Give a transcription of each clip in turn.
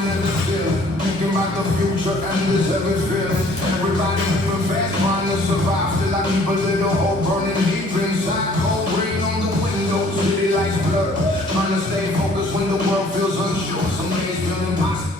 staring at the ceiling, thinking about the future and this heavy feeling. Everybody moving fast, trying to survive. Still I keep a little hope burning deep inside. Cold rain on the window, city lights blur. Trying to stay focused when the world feels unsure. Some days feel impossible.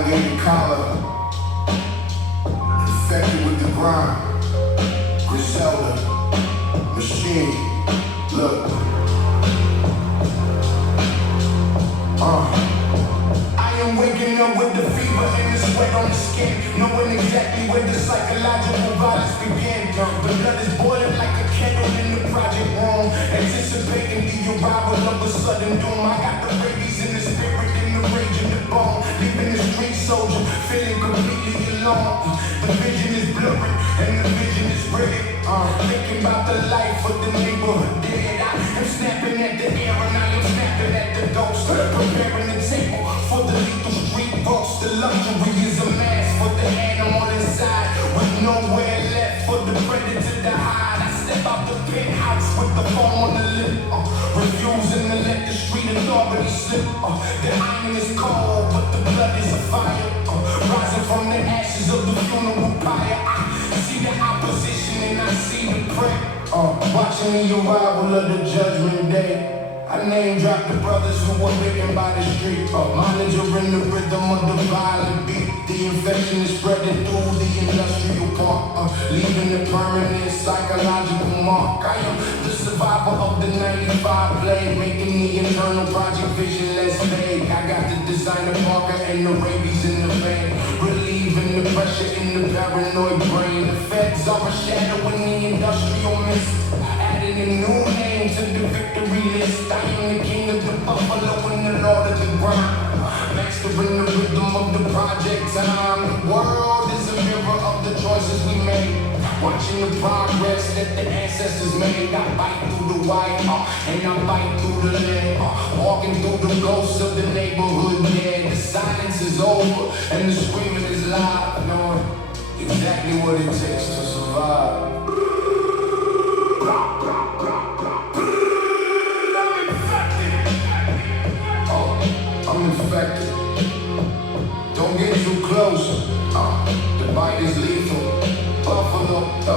alligator collar, infected with the grind. Griselda, machine, look. I am waking up with the fever and the sweat on the skin, knowing exactly where the psychological violence began. The blood is boiling like a kettle in the project room, anticipating the arrival of a sudden doom. I got the rabies in the spirit and the rage in the bone, leaving the street soldier, feeling completely alone. The vision is blurry and the vision is red. Thinking about the life of the neighborhood dead. I am snapping at the air and I am snapping at the ghost, preparing the table for the lethal street roast. The luxury is a mask for the animal inside, with nowhere left for the predator to hide. I step out the penthouse with the foam on the lip, refusing to let the street authority slip. The iron is cold, but the blood is a fire, rising from the ashes of the funeral pyre. I see the opposition and I see the prayer, watching the arrival of the judgment day. I name drop the brothers who were bitten by the street, monitoring the rhythm of the violent beat. The infection is spreading through the industrial park, leaving a permanent psychological mark. I am the survivor of the 95 plague, making the internal project vision less vague. I got the designer marker and the rabies in the vein, relieving the pressure in the paranoid brain. The feds are a shadow in the industrial mist, adding a new name to the victory list. I am the king of the buffalo and the lord of the ground, mastering the rhythm of the project time. The world is a mirror of the choices we made, watching the progress that the ancestors made. I bite through the wire and I bite through the lead, walking through the ghosts of the neighborhood dead. The silence is over and the screaming is loud, knowing exactly what it takes to survive. I'm infected. Don't get too close. The bite is lethal. Buffalo, the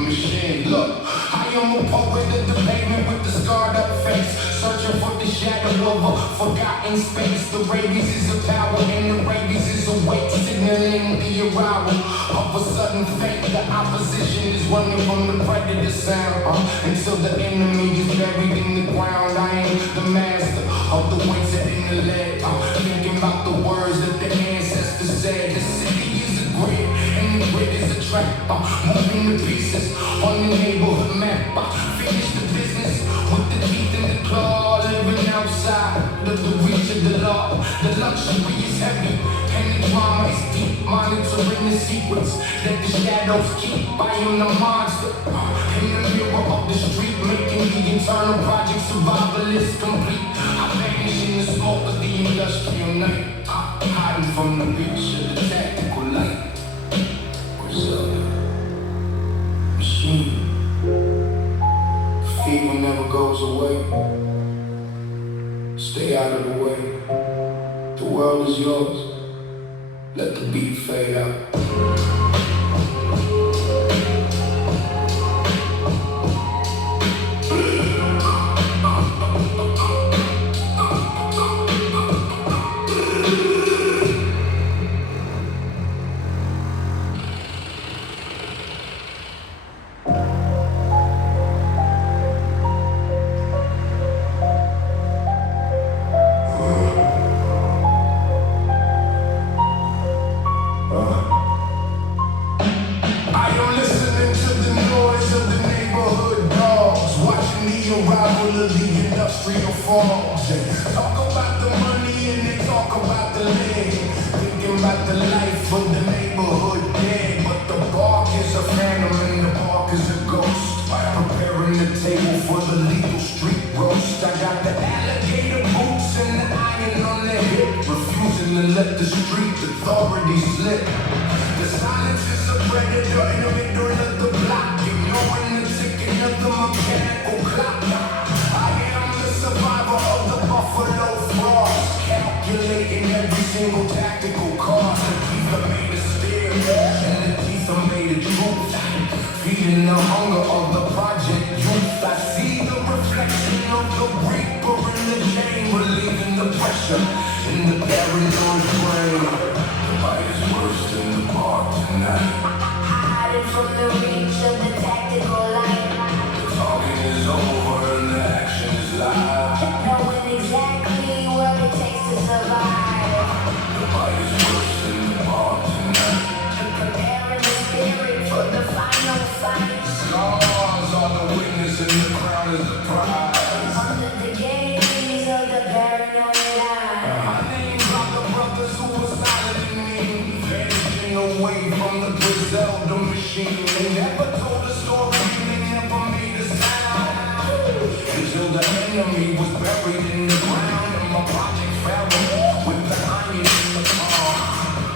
machine. Look, I am a poet of the pavement with the scarred up face, searching for the shadow of a forgotten space. The rabies is a power and the rabies is a weight, signaling the arrival of a sudden fate. The opposition is running from the predator sound, until the enemy is buried in the ground. I am the master of the weights that in the lead, thinking about the words that the ancestors said. The city is a grid and the grid is a trap, moving the pieces on the neighborhood map. Finish the business with the teeth in the claw, living outside of the reach of the law. The luxury is heavy and the drama is deep, monitoring the secrets that the shadows keep. I am the monster in the mirror of the street, making the internal project survivalist complete. I vanish in the smoke of the industrial night, hiding from the reach of the tactical light. Griselda, machine. Fever never goes away. Stay out of the way. The world is yours. Let the beat fade out. Talk about the money and they talk about the leg, thinking about the life of the neighborhood dead. But the bark is a phantom and the bark is a ghost, preparing the table for the lethal street roast. I got the alligator boots and the iron on their hip, refusing to let the street authority slip. The silence is a predator in the middle of the block, ignoring the ticking of the mechanical clock. Survivor of the buffalo frost, calculating every single tactical cost. The teeth are made of steel and the teeth are made of truth, feeding the hunger of the project youth. I see the reflection of the reaper in the chain, relieving the pressure in the paranoid brain. away from the Griselda machine. They never told a story, they never made a sound. Until the enemy was buried in the ground, and my project fell with the iron in the palm.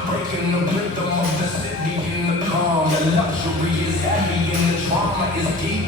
Breaking the rhythm of the city in the calm. The luxury is heavy and the trauma is deep.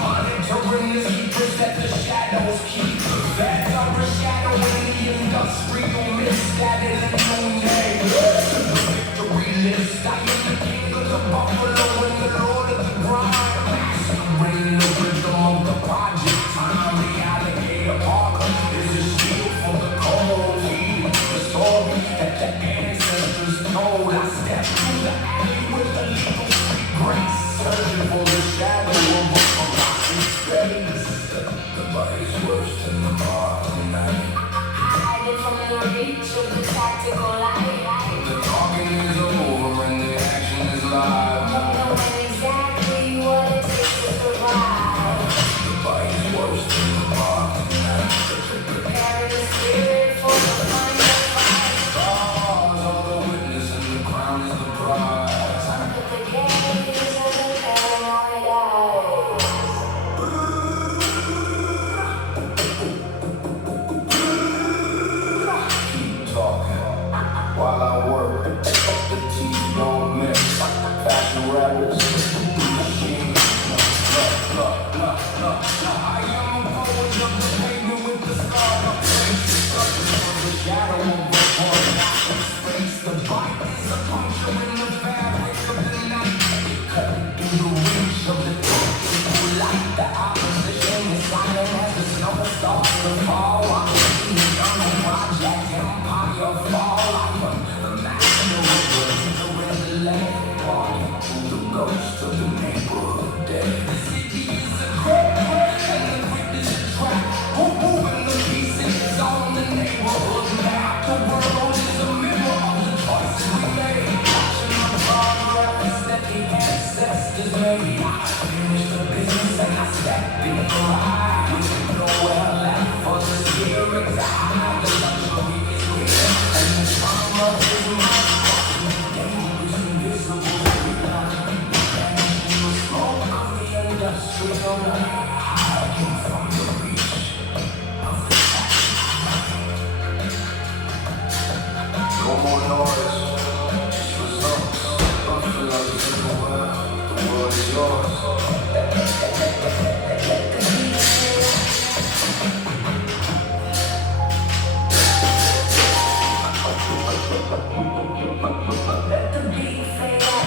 Monitoring the secrets that the shadows keep. That's our shadow in the industrial mist. That is a new name. The victory list. I am the king of the buffalo and the lord of the grind. Mastering the rhythm of the project time. The alligator park is a shield for the cold. The story that the ancestors told. I step through the alley with a legal street grace. Searching for the shadow of a the body's worse than the bar tonight. Hiding from the reach of the tactical light. The talking is over and the action is live. Knowing exactly what it takes to survive. The body's worse than the bar tonight. Preparing the spirit for the final fight. Stars are the witness and the crown is the prize. Time to the gaze of the paranoid eyes. While I work, the teeth don't mix. Fashion rappers, machines. I am a poet of the pavement with the scar of face. The shadow of the point space. The bite is a puncture in the fabric of the night. Cut through the reach of the who light. The opposition is silent as the snow starts to fall. I'm seeing the young project empire fall. Ghost of the neighborhood day. The city is a crib, and the grip is a trap. Who moving the pieces on the neighborhood map? The world is a mirror of the choices we made. Watching the progress that the ancestors made. I finish the business and I step in the ride. With nowhere left for the spirits. I hide the luxury is real, and the trauma is mine. Dangerous, invisible. Hiding from the reach of the no more noise, just results. Don't feel like it's in the world is yours. Let the beat fade out.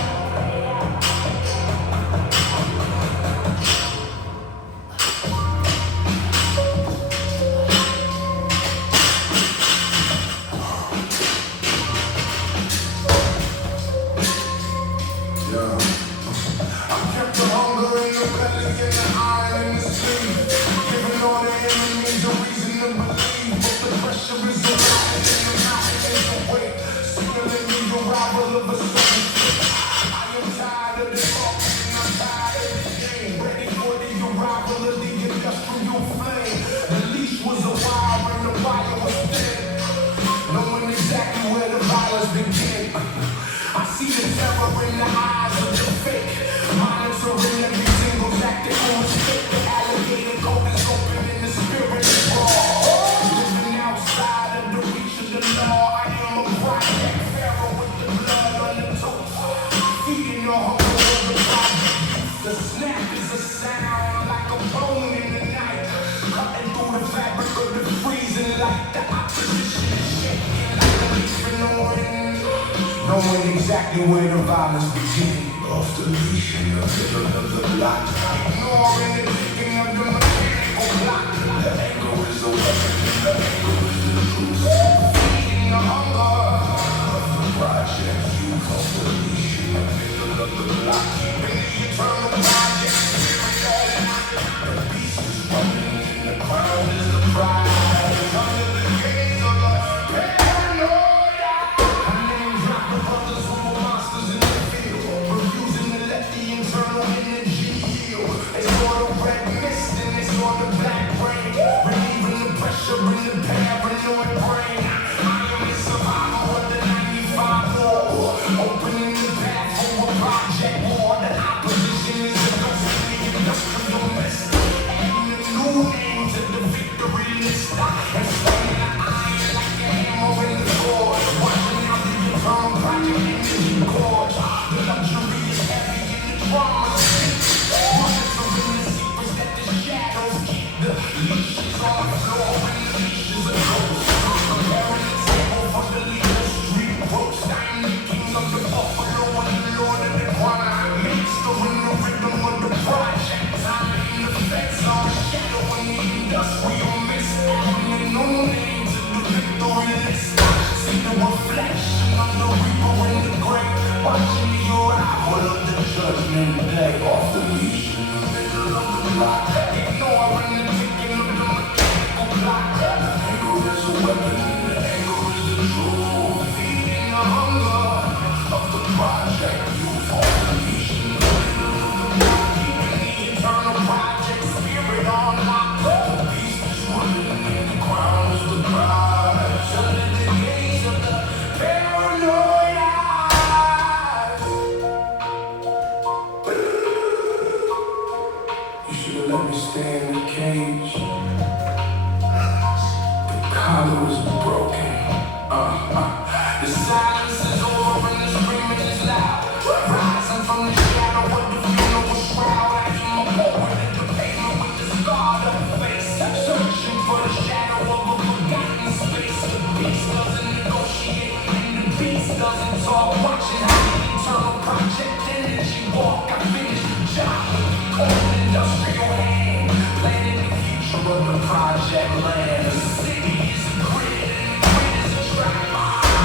I see the terror in the eyes of the fake. Monitoring every single tactic on stick. The alligator code is open in the spirit is raw. Living outside of the reach of the law. I am a project pharaoh with the blood on the toe. Feeding your hunger with the project. The snap is a sound like a bone in the night. Cutting through the fabric of the freezing light. The opposition is shaking like a leaf in the wind. Knowing exactly where the violence begins. Off the leash in the middle of the block. Ignoring the ticking of the mechanical clock. The anger is a weapon and the anger is the truth. Feeding the hunger of the project. You off the leash in the middle of the block. Keeping the eternal project spirit all night. The beast is running and the crown is the prize. Under the gaze of the paranoid. Brothers who were monsters in the field, refusing to let the internal energy heal. They saw the red mist and they saw the black rain, relieving the pressure in the paranoid brain. I am the survivor of the 95 war. in the day. Off the leash in the middle of the block. Ignoring the ticking of the mechanical clock. The angle is a weapon and the angle is the truth. Feeding the hunger of the project youth. Off the leash in the middle of the block. Keeping the eternal project spirit on lock. The beast is running and the crown is the prize. Under the gaze of the paranoid eyes. You should have let me stay in the cage. The collar was broken. The silence is over and the screaming is loud. Rising from the shadow of the funeral shroud. I hear my forward in the pavement with the scarred up face. Searching for the shadow of a forgotten space. The beast doesn't negotiate and the beast doesn't talk. Watching how the internal project energy walk. I finish the job with the cold industrial hand. Planning the future of the project land. The city is a grid and the grid is a trap.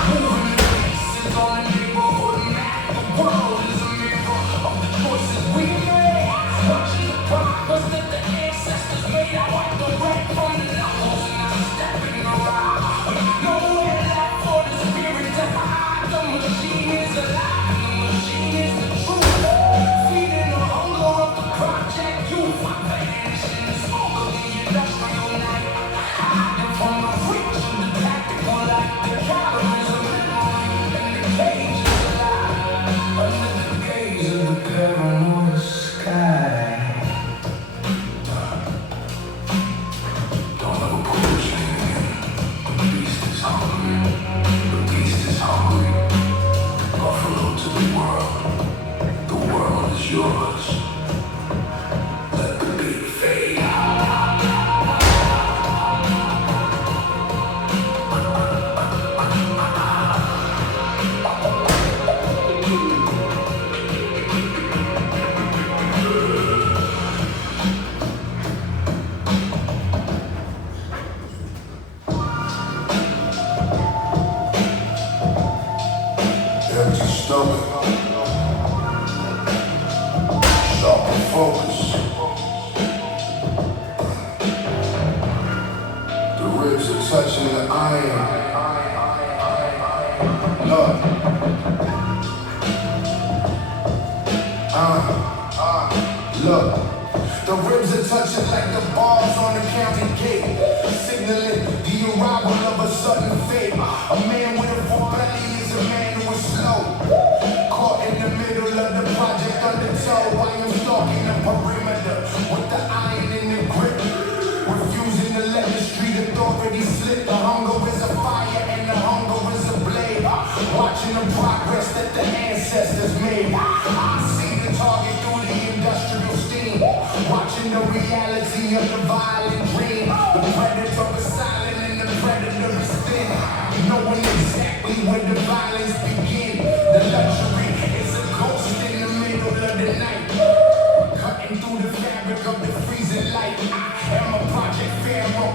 Moving the pieces on the neighborhood map. The world is a mirror of the choices we made. Watching the progress that the ancestors made. I wipe the red from the knuckles and I'm stepping around. Nowhere left for the spirit to hide. The machine is alive and the machine is the truth. Feeding the hunger of the project youth. I vanish in the smoke of the industrial night. Hiding from the reach of the tactical light. The calories are memory and the cage is alive. Under the gaze of the paranoid sky. Don't ever put your chain in. The beast is hungry. The beast is hungry. Buffalo to the world. The world is yours. Let the beat fade out. Empty stomach. Sharp focus. The ribs are touching the iron. Look. Look. The ribs are touching like the bars on the county gate. Signaling the arrival of a sudden fate. A man with a full belly is a man who is slow. Caught in the middle of the project undertow. While I'm stalking the perimeter with the iron in the grip. Refusing to let the street authority slip. The hunger is a fire and the hunger is a blade. Watching the progress that the ancestors made. I see the target through the industrial steam. Watching the reality of the violent dream. The predator is silent and the predator is thin. Knowing exactly where the violence begins. The luxury is a ghost in the middle of the night. Cutting through the fabric of the freezing light. I am a project pharaoh.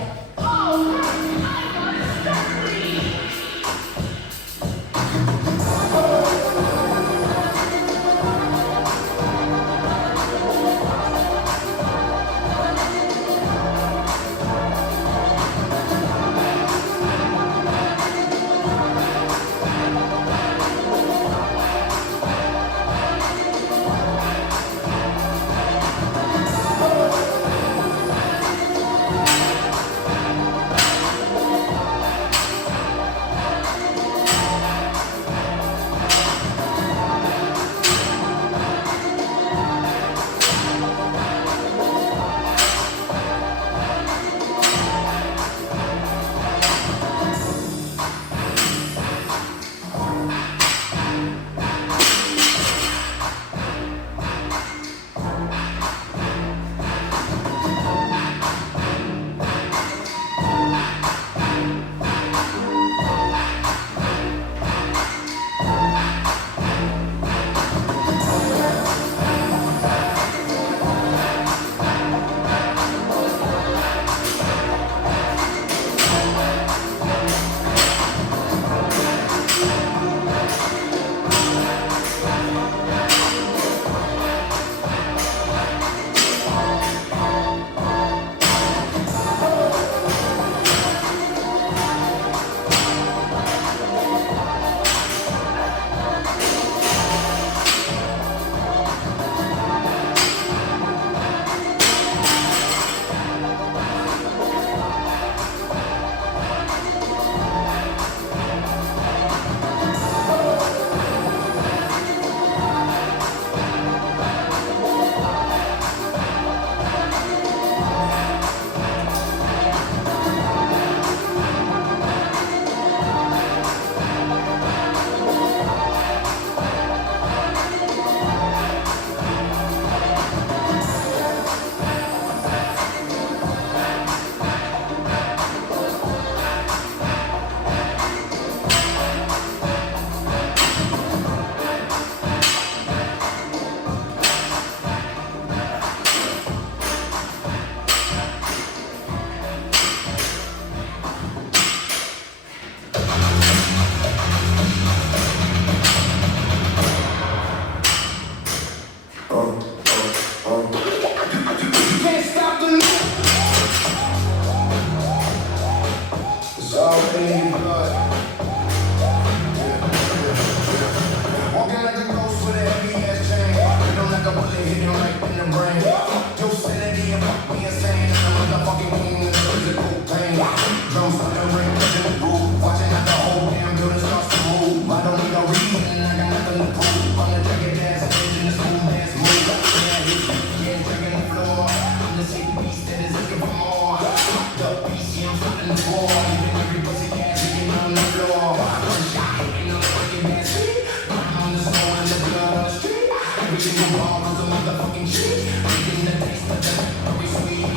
single bar was a motherfucking cheat. Making the taste of the very sweet.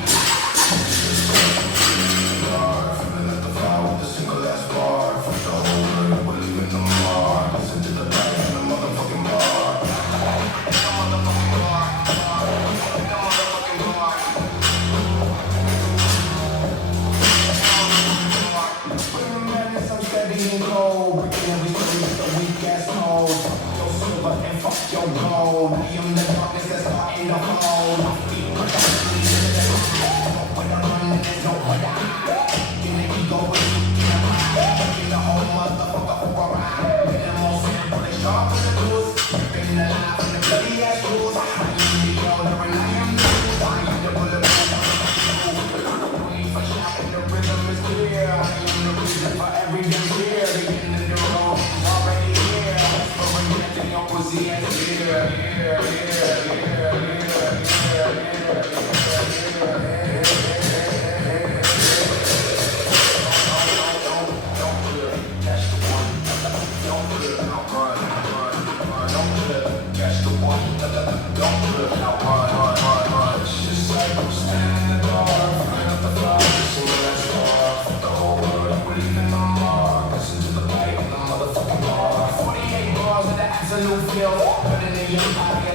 Feeling like the fire with a single last bar. Fuck the whole world, we're leaving no more. Listen to the back in the motherfucking bar. In the motherfucking bar. In the motherfucking bar. When the madness, I'm steady and cold. Breaking every story with a weak ass code. Yo silver and fuck your gold. I am the darkness that's caught in the hole. My feet put the sleeves in the hole. When I'm running, there's no one to hide. Then the ego is looking at my taking the whole motherfucker for a ride. Getting more simple, they sharp in the blues. Ripping the life in the bloody ass rules. I am the older and I am the truth. I am the bulletproof. For shouting, the rhythm is clear. I am the reason for every damn tear. The end of the road is already here. For rejecting your pussy and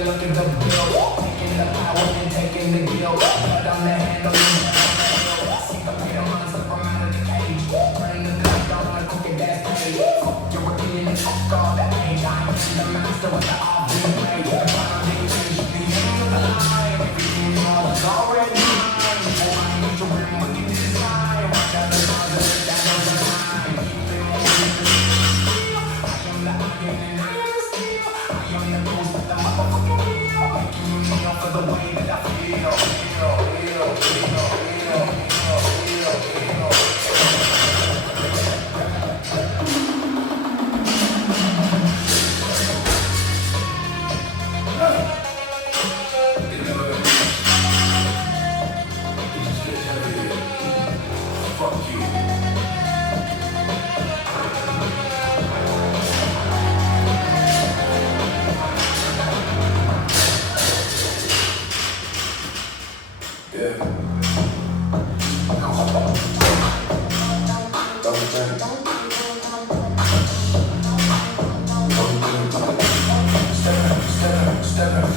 look at the bill, taking the power and taking the guilt. But I'm the handle, sick of being a monster from out of the cage. Burning the gun down on a crooked ass page. Fuck your opinion and fuck all that age. I am the master with the all-being rage. The final dictation, the end of the line. Everything you know is already mine. Oh, I need to bring look at this line. Watch out the stars and the shadows of time. Keep them moving to the steel. I am the iron and I am the steel. I am the ghost with the motherfucking wheel. Making you kneel for the way that I feel. Fuck you.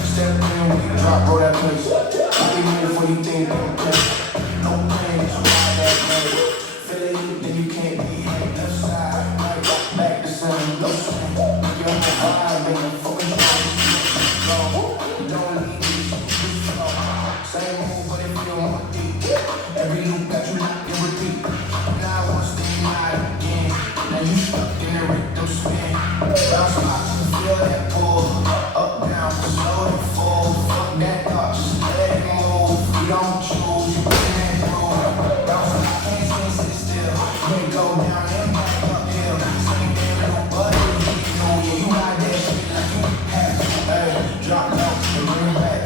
Step in, we can drop, roll that place. I be ready for you think no pain, just ride that way. Feel it, then you can't be hit. Left side, right, back to center, no swing. You're on the vibe, baby, fucking don't leave this slow. Same move, but if you don't want deep. Every loop got you locked in repeat. Now I want to stay mad again. Now you stuck in the rhythm spin. Bounce back, feel that pull. Up, down, slow and full. Fuck that thought, just let it move. You don't choose, you put that groove. Bounce back, can't sit still. You go down and back uphill. Same thing, nobody know you. You got that shit like you have to. Hey, drop low and bring it back.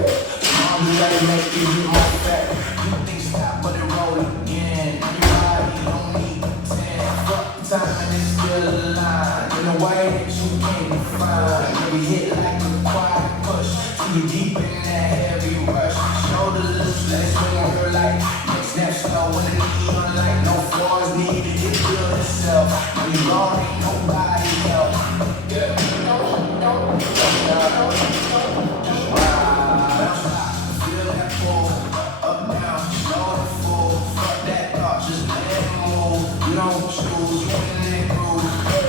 Mom, you gotta make it get more fat. You think stop, but it roll again. Everybody don't need the 10. Fuck the time and it's still alive. In a way that you can't find. Maybe hit like a quiet push. See you deep in that heavy rush. Shoulder loose, let it swing on her like. Next snap slow when the knee on like. No floors needed, it build itself. When you gone, ain't nobody else. Yeah. Just ride. Bounce out, feel that pull. Up, down, shoulder full. Fuck that thought, just let it move. You don't choose, you in that groove.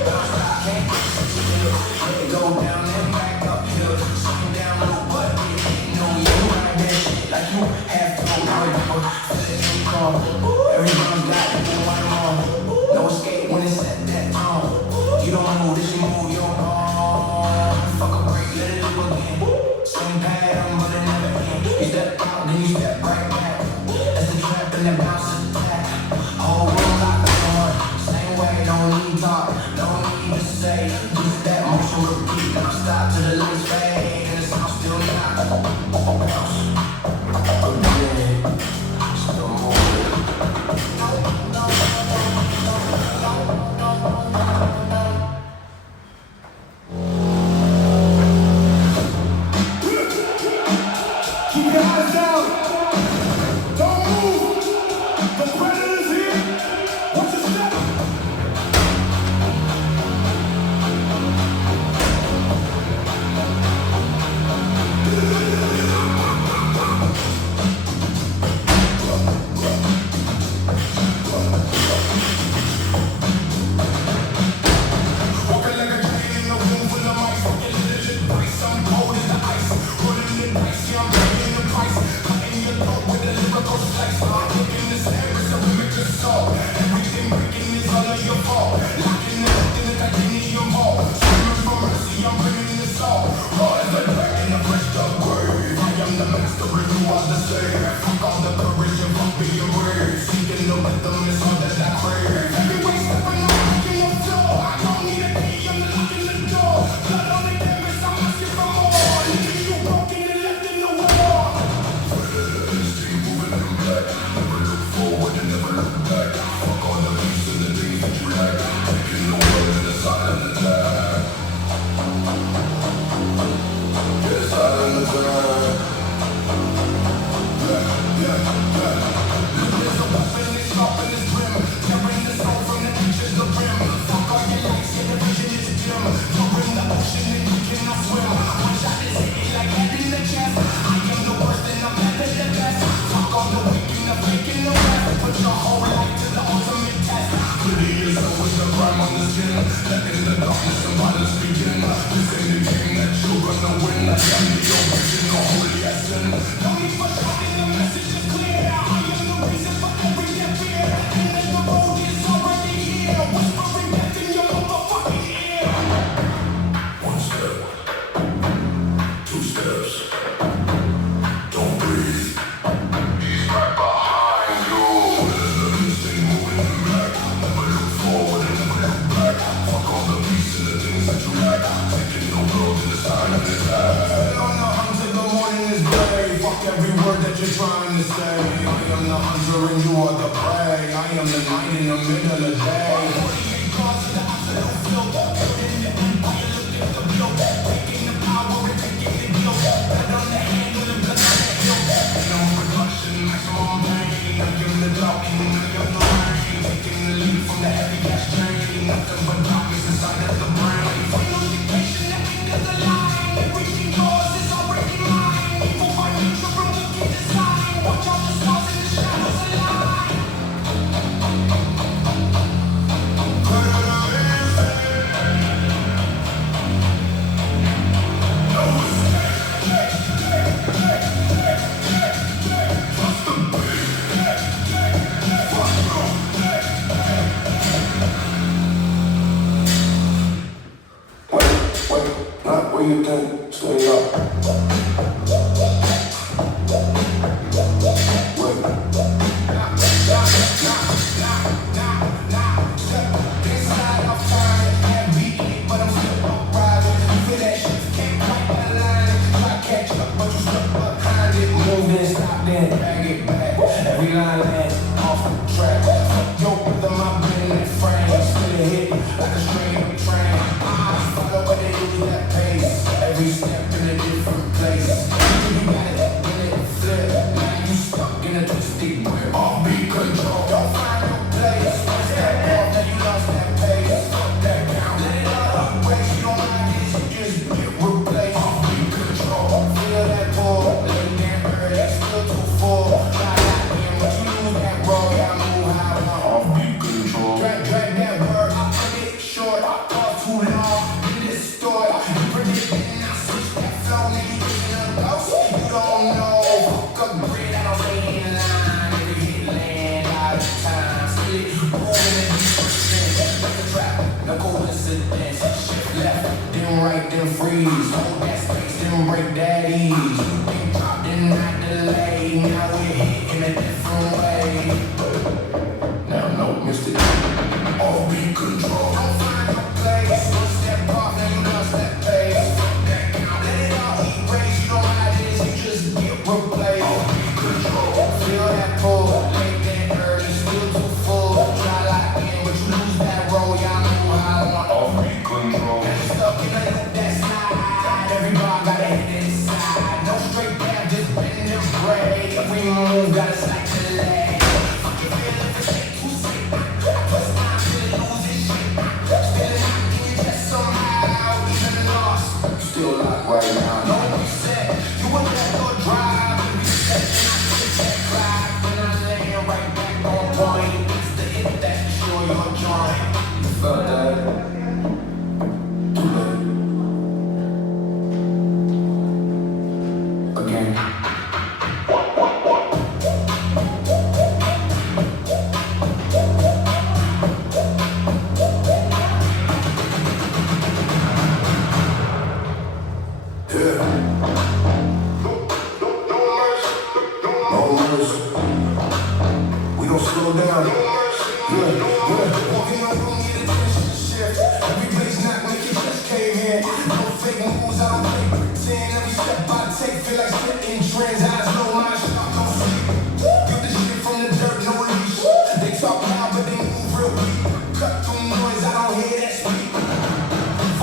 Bounce out, can't sit still. Let it go down and back uphill. Swing down low, but it ain't no you. Ride that shit like you have to. Feel it in come. Everyone's got it, you want them on. No escape when it's at that tone. You don't move, this you move your arm. Fuck a break, let it live again. Same pattern, but it never ends. You step out, then you step right back. That's the trap and that bounce attack. Whole room locked on. Same way, don't need talk, don't need to say. Use that motion, repeat, now stop till the lights fade. And the sound still not. Bounce. Again. Still moving.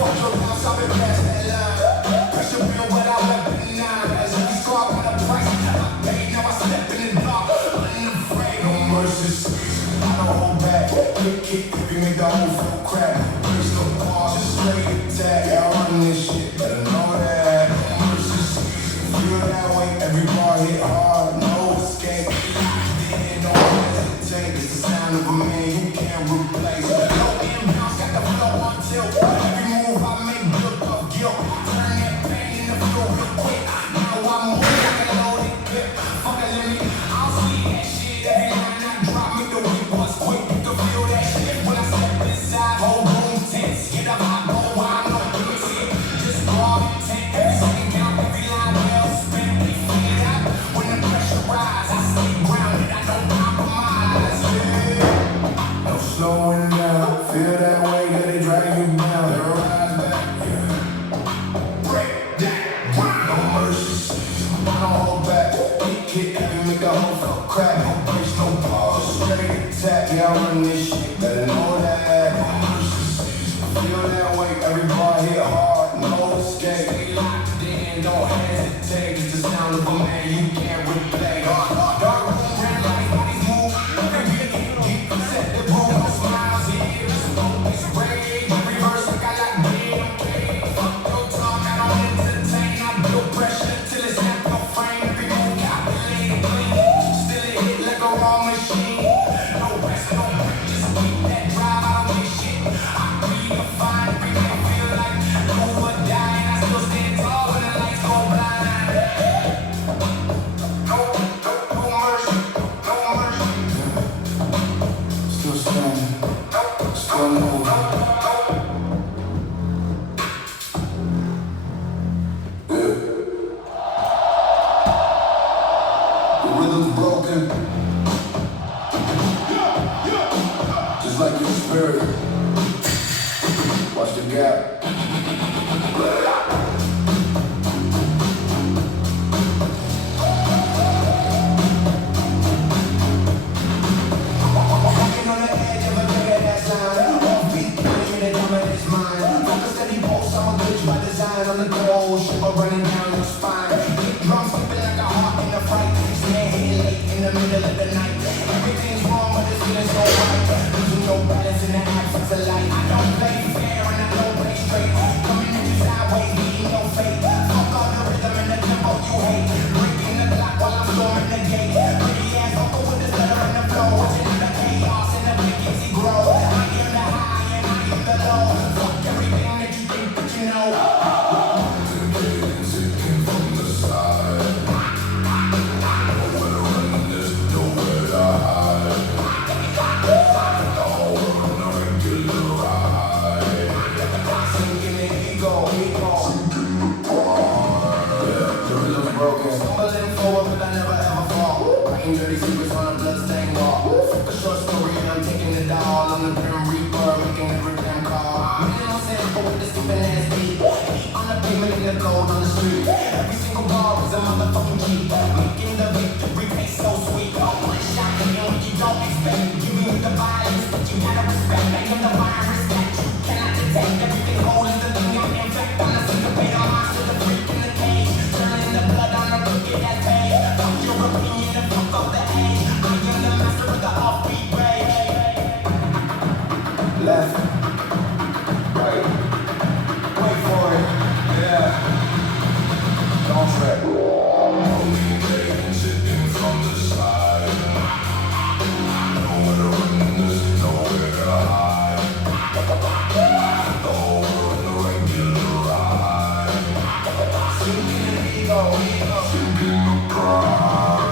Fuck your boss, I've been past that line. Pressure real, but I weaponize. kick, we make the whole floor crack. Brace no pause, just straight attack. Y'all run this shit, better know that. Feel that way, every bar hit hard, no escape. Then no hesitate, it's the sound of a man you can't replace. No inbounds, got the flow on tilt. Every move I make, build up guilt. Turn that pain into flow real quick. Now I'm moving like a loaded clip. Fuck a limit, I'll see that shit. Every line I drop, make the whip bust quick. You can feel that shit when I step inside. Whole room tense, get up, I go wild, no bullshit. Just raw intent, every second count, every line well spent. We figure it out when the pressure rise. I stay grounded, I don't compromise. Yeah. No slowing down, feel that way that they drag you down. They rise back, yeah. Break that ground, no mercy. I don't hold back. Kick heavy, make the whole fuck crack. No brace, no pause, straight attack. Yeah, I run this shit, better know that. No mercy. Feel that way, every bar hit hard, no escape. Stay locked in, don't hesitate. It's the sound of a man you can't replay. Dark room, red light, bodies move. Every get set the room, no smiles here. It's rage, every verse like I like being okay. Fuck your talk, I don't entertain. I build pressure till it's not no frame. Every move calculated, clean. Still it hit like a raw machine. No rest, no break, just keep that drive. I don't get shit. I redefine every day, feel like do or die. And I still stand tall when the lights go blind. No mercy, no mercy. Still standing, still moving. Yeah. The rhythm's broken. Just like your spirit. Watch the gap. Walking on the edge of a dead-ass line. Offbeat, putting in the dominant's mind. Like a steady pulse, I'm a glitch by design. On the goal, shiver running down your spine. Kick drum slipping like a heart in a fight. Snare hitting late in the middle of the night. Everything's wrong, but it's feeling so right. Losing no balance in the absence of light. I don't play fair and I don't play straight. Coming at you sideways, beating your fate. Fuck all the rhythm and the tempo you hate. Breaking the clock while I'm storming the gate. Pretty ass vocal with the stutter and the flow. Watching the chaos and the vacancy grow. I am the high and I am the low. Fuck everything that you think that you know. Sitting from the side. Nowhere to run, there's nowhere to hide. All on a regular ride. Sinking the ego. Sinking the pride. Yeah, the rhythm's broken. Stumbling forward, but I never ever fall. Writing dirty secrets on a bloodstained wall. A short story and I'm taking it all. I'm the grim reaper, making every damn call. Minimal sample with the skipping ass beat. Heat on the pavement and the gold on the street. Every single bar is a motherfucking key. Making the victory taste so sweet. One shot and when you don't expect. Giving you the violence that you gotta respect. I am the virus that you cannot detect. Everything whole is the thing I infect. On the syncopate, I'm monster, the freak in the cage. Turning the blood on a crooked that page. Fuck your opinion and fuck off the age. I am the master of the offbeat rage. Left, right, wait for it, yeah, don't fret. Only sitting from the side. Nowhere to run, there's nowhere to hide. The whole world a regular ride. Sinking the ego, sinking the pride.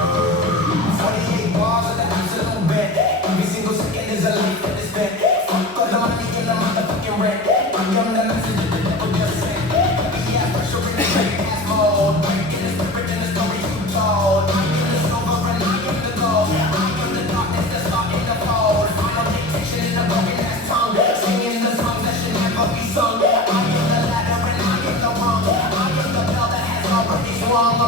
48 bars of the absolute bet. Every single second is a life that is spent. Fuck all the money in the motherfucking rent. I am the message that the devil just sent. Heavy ass pressure in the straight ass mode. Breaking the spirit in the story you told. I am the silver and I am the gold. I am the darkness that's starting to fold. Final dictation in a broken ass tongue. Singing the songs that should never be sung. I am the ladder and I am the rung. I am the bell that has already swung.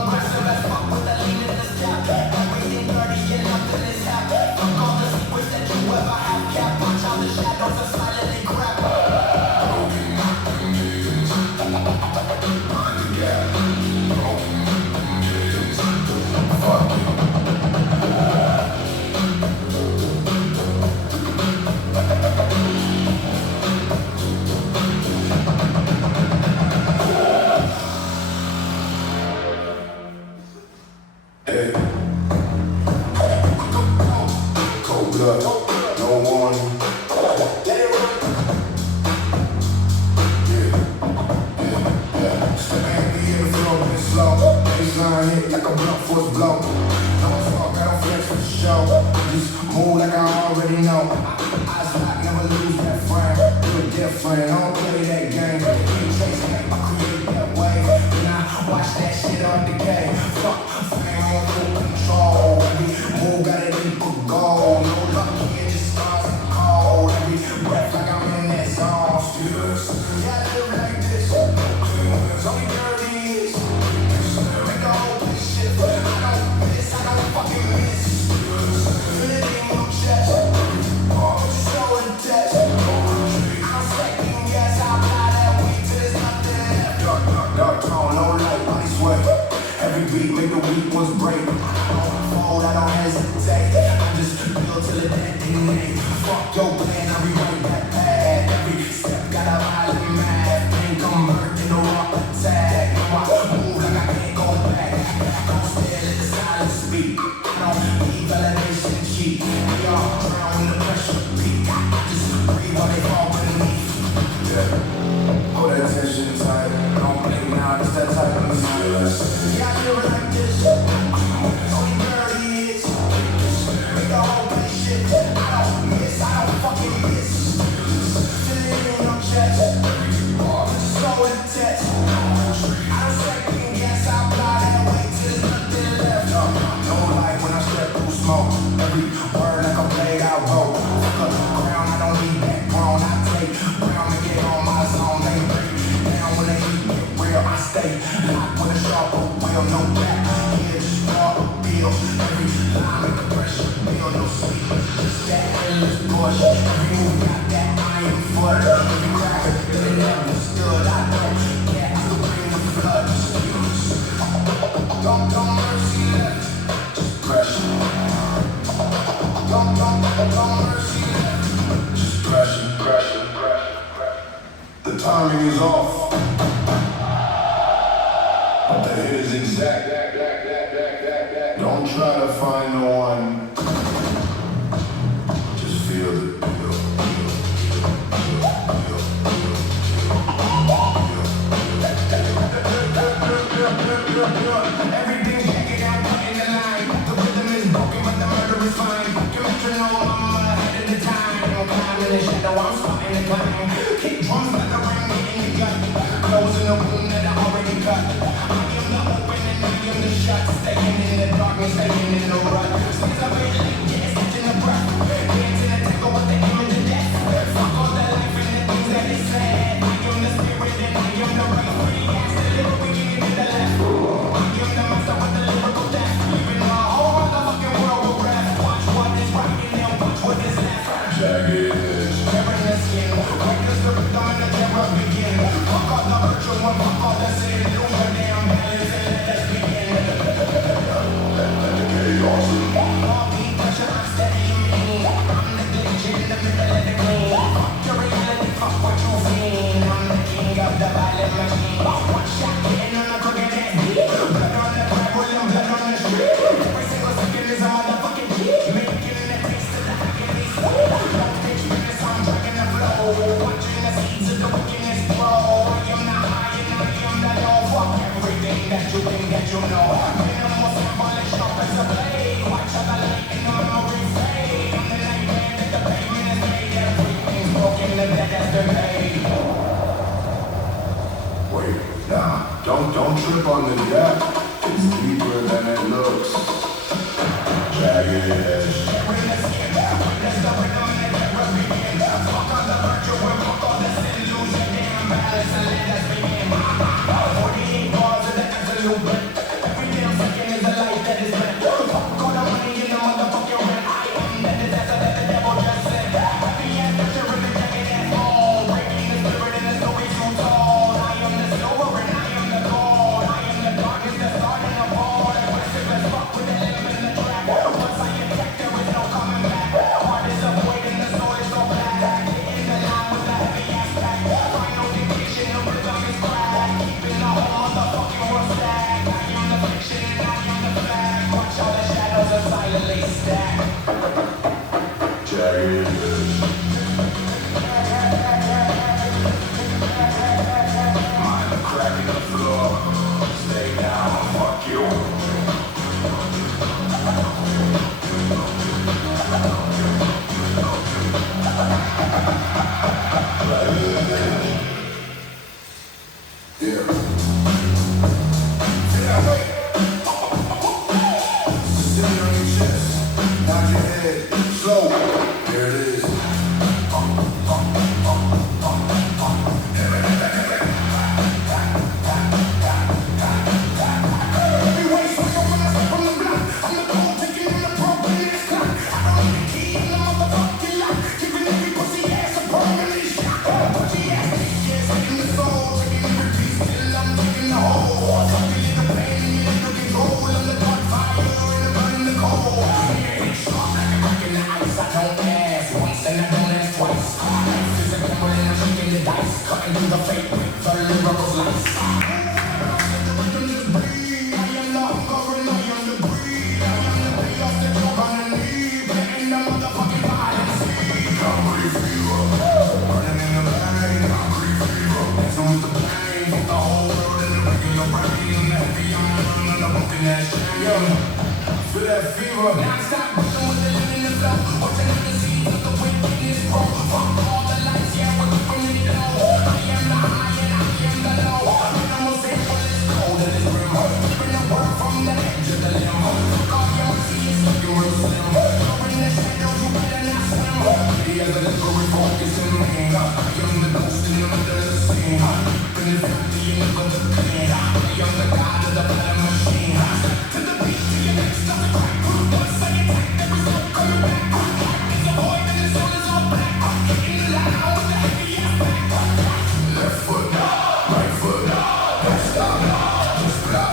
I hit like a blunt force blow. Don't talk, I don't flex for the show. Just move like I already know. Eyes locked, never lose that frame. Do it different, I don't play that game. Can't chase me, I create that way. Then I watch that shit on decay. Fuck, fame on full control. Every move got it in for gold. No luck here, just stars and cold. Every breath like I'm in that zone. Yeah, I live like this. It's only 30 years. Make the whole place shit. I don't miss, I don't fucking miss. Feel it in your chest. So intense. I don't second guess. I apply that weight till there's nothing left. Dark tone, no light, body sweat. Every beat make the weak ones break. I don't fold, I don't hesitate. I just build till it detonate. Fuck your plan, I rewrite that path. Every step got a violent math. Ain't convert into rock attack. No, I move like I can't go back. Don't stare, let the silence speak. I don't need validation to cheat. We all drown when the pressure peak. I just breathe while they fall beneath. Yeah, hold that tension tight. Don't blink now, it's that type of music. Yeah, I feel like this. Only 30 years. Make the whole place shit. I don't miss, I don't fucking miss. Feel it in your chest. So intense. I don't second guess. I apply that weight till there's nothing left. No light when I step through smoke. Every word like a blade I wrote. Fuck up the ground, I don't need that grown. I take ground and get on my zone. They break down when they get real. I stay locked with a sharp wheel, no back. Yeah, just raw appeal. Every line make the pressure build, no sleep. Just that endless push. Every move got that iron foot. Every crack that it never stood. I know, yeah, I still bring the flood. Don't mercy left. Just pressure. Don't mercy left. Just pressure. The timing is off. But the hit is exact. Don't try to find no one. Just feel it. Everything's shaking out, cutting the line. The rhythm is broken, but the murder is fine. Your metronome, I'm ahead of the time. I'm climbing the shadow, I'm starting to climb. Kick drums like a ring in the gut. Closing the wound that I already cut. I am the open and I am the shut. Staying in the darkness, staying in the rut. Since I've been late, yeah, catching the breath. Dancing a tango with the image of death. Fuck all the life and the things that is said. I am the spirit and I am the right. Pretty ass, the little beginning to the left. I am the master with the lyrical death. Leaving the whole motherfucking world with breath. Watch what is right and then watch what is left. Jagged edge. Tearing the skin. Quick as the rhythm and the terror begin. Fuck all the virtual one, fuck all the sin. Lose your damn balance and let us begin. Let the chaos in. All the pressure, I'm steady and mean. I'm the glitch in the middle of the clean. Fuck your reality, fuck what you feel. I'm the king of the violent machine. One shot hitting on the crooked head. Blood on the Bible and blood on the street. Every single second is a motherfucking cheat. Making the taste of the agony. Don't pitch minutes, I'm dragging the flow. Watching the seeds of the wickedness grow. I am the high and I am the low. Fuck everything that you think that you know. Minimal simple and sharp as a blade. Watch how the light and the memory fade. I'm the nightmare that the pavement is made. Everything's broken and that has been paid. Wait, nah, don't trip on the depth. It's deeper than it looks. Jagged edge. Tearing the skin, witness the rhythm and the terror begin. Fuck all the virtue and fuck all the sin. Lose your damn balance and let us begin. 48 bars of the absolute blend. Every damn second is a life that is meant. Fuck all the money in the motherfucking rent. I am the disaster that the devil just said. Happy and pressure in the jagged edge fall. Breaking the spirit and the stories you told. I am the silver and I am the gold. I am the darkness, the start and the fall. Aggressive as fuck with the limb and the track. Once I attack Feel that fever. Non-stop rhythm with the limit in the flow. Watching the scenes of the wickedness grow. Fuck all the lights, yeah, we're keeping it low. I am the high and I am the low. Minimal sample is cold and it's grim. Keeping the work from the edge of the limb. Fuck all your mercy is looking real slim. You're in the shadows, you better not swim. The delivery focus in me. I am the ghost in the middle of the scene. Keeping it filthy and never the clean. I am the god of the blood machine. To the beat, to your next stop. Once I attack, there is no coming back. It's a void and the soul is all black. Hitting the line with the heavy ass back. Left foot, right foot, don't stop, just stop.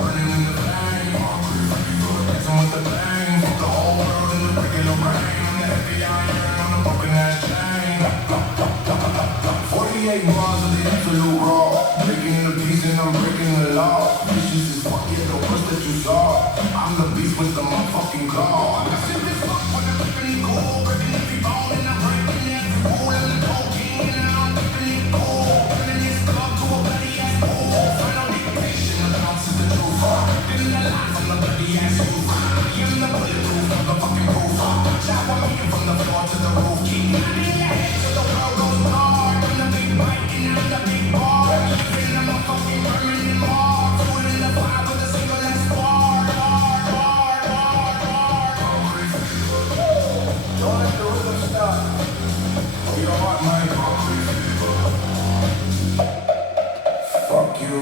Burning in the flame, dancing with the flame. The whole world in the regular rain. I'm the heavy iron on a bumping ass chain. 48 bars of the absolute raw. Breaking the peace and I'm breaking the law. Vicious as fuck, yeah, the worst that you saw. I'm the beast with the motherfucking claw. I sip this fuck when I'm keeping it cool. Breaking every bone and I'm breaking every rule. I'm the cocaine and I'm keeping it cool. Turning this club to a bloody ass pool. Final dictation, the bounce is the truth. Getting the line from the bloody ass roof. I am the bulletproof motherfucking proof. Shower me from the floor to the roof. Keep nodding your head till the world goes dark. I'm the big bite and I'm the big bar. Leaving the motherfucking permanent mark. Food in the fire with a single ass bar. Don't let the rhythm stop. Oh, your heart, man. Fuck you.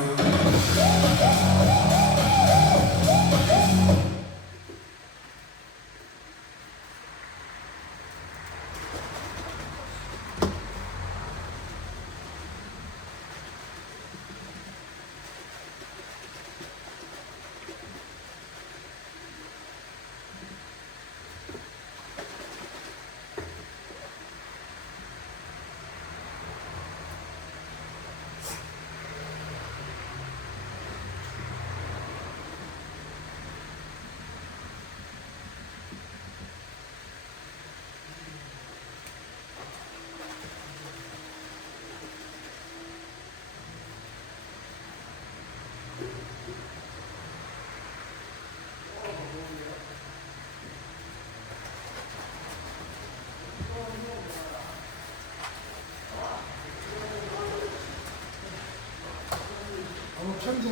평생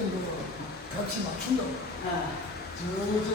같이 맞춘다고. 저 꼭지로